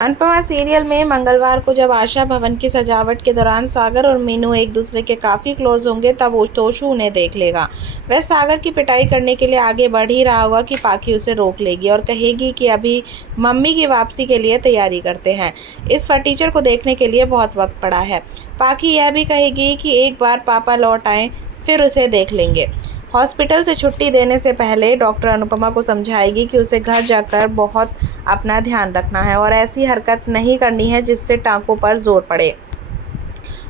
Anupama serial में मंगलवार को जब आशा भवन की सजावट के दौरान सागर और मीनू एक दूसरे के काफ़ी क्लोज होंगे, तब तोशु उन्हें देख लेगा। वह सागर की पिटाई करने के लिए आगे बढ़ ही रहा होगा कि पाखी उसे रोक लेगी और कहेगी कि अभी मम्मी की वापसी के लिए तैयारी करते हैं। इस फटीचर को देखने के लिए बहुत वक्त पड़ा है। पाखी यह भी कहेगी कि एक बार पापा लौट आए फिर उसे देख लेंगे। हॉस्पिटल से छुट्टी देने से पहले डॉक्टर अनुपमा को समझाएगी कि उसे घर जाकर बहुत अपना ध्यान रखना है और ऐसी हरकत नहीं करनी है जिससे टांकों पर जोर पड़े।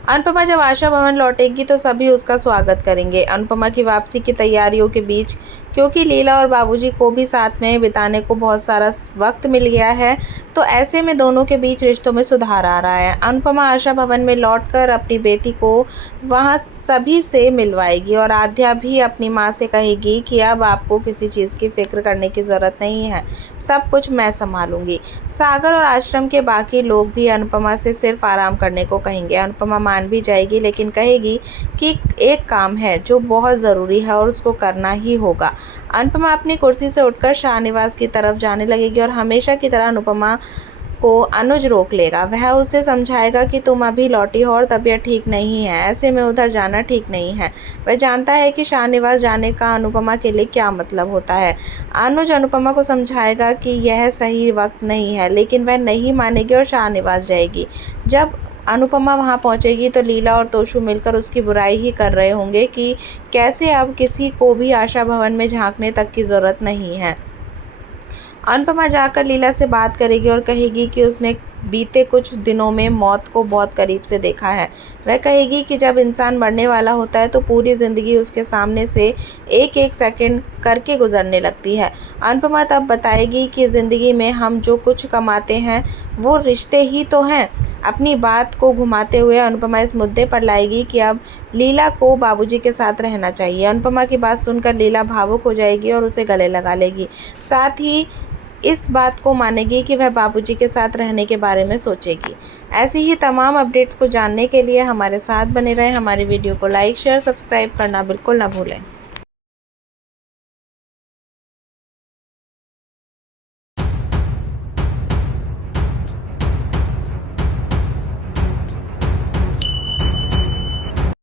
अनुपमा जब आशा भवन लौटेगी तो सभी उसका स्वागत करेंगे। अनुपमा की वापसी की तैयारियों के बीच, क्योंकि लीला और बाबूजी को भी साथ में बिताने को बहुत सारा वक्त मिल गया है, तो ऐसे में दोनों के बीच रिश्तों में सुधार आ रहा है। अनुपमा आशा भवन में लौटकर अपनी बेटी को वहां सभी से मिलवाएगी और आद्या भी अपनी माँ से कहेगी कि अब आपको किसी चीज़ की फिक्र करने की ज़रूरत नहीं है, सब कुछ मैं संभालूंगी। सागर और आश्रम के बाकी लोग भी अनुपमा से सिर्फ आराम करने को कहेंगे। अनुपमा मान भी जाएगी, लेकिन कहेगी कि एक काम है जो बहुत ज़रूरी है और उसको करना ही होगा। अनुपमा अपनी कुर्सी से उठकर शाहनिवास की तरफ जाने लगेगी और हमेशा की तरह अनुपमा को अनुज रोक लेगा। वह उसे समझाएगा कि तुम अभी लौटी हो और तबीयत ठीक नहीं है, ऐसे में उधर जाना ठीक नहीं है। वह जानता है कि शाहनिवास जाने का अनुपमा के लिए क्या मतलब होता है। अनुज अनुपमा को समझाएगा कि यह सही वक्त नहीं है, लेकिन वह नहीं मानेगी और शाहनिवास जाएगी। जब अनुपमा वहां पहुंचेगी तो लीला और तोशु मिलकर उसकी बुराई ही कर रहे होंगे कि कैसे अब किसी को भी आशा भवन में झांकने तक की ज़रूरत नहीं है। अनुपमा जाकर लीला से बात करेगी और कहेगी कि उसने बीते कुछ दिनों में मौत को बहुत करीब से देखा है। वह कहेगी कि जब इंसान मरने वाला होता है तो पूरी ज़िंदगी उसके सामने से एक एक सेकंड करके गुजरने लगती है। अनुपमा तब बताएगी कि ज़िंदगी में हम जो कुछ कमाते हैं वो रिश्ते ही तो हैं। अपनी बात को घुमाते हुए अनुपमा इस मुद्दे पर लाएगी कि अब लीला को बाबूजी के साथ रहना चाहिए। अनुपमा की बात सुनकर लीला भावुक हो जाएगी और उसे गले लगा लेगी। साथ ही इस बात को मानेगी कि वह बाबूजी के साथ रहने के बारे में सोचेगी। ऐसी ही तमाम अपडेट्स को जानने के लिए हमारे साथ बने रहें। हमारी वीडियो को लाइक, शेयर, सब्सक्राइब करना बिल्कुल ना भूलें।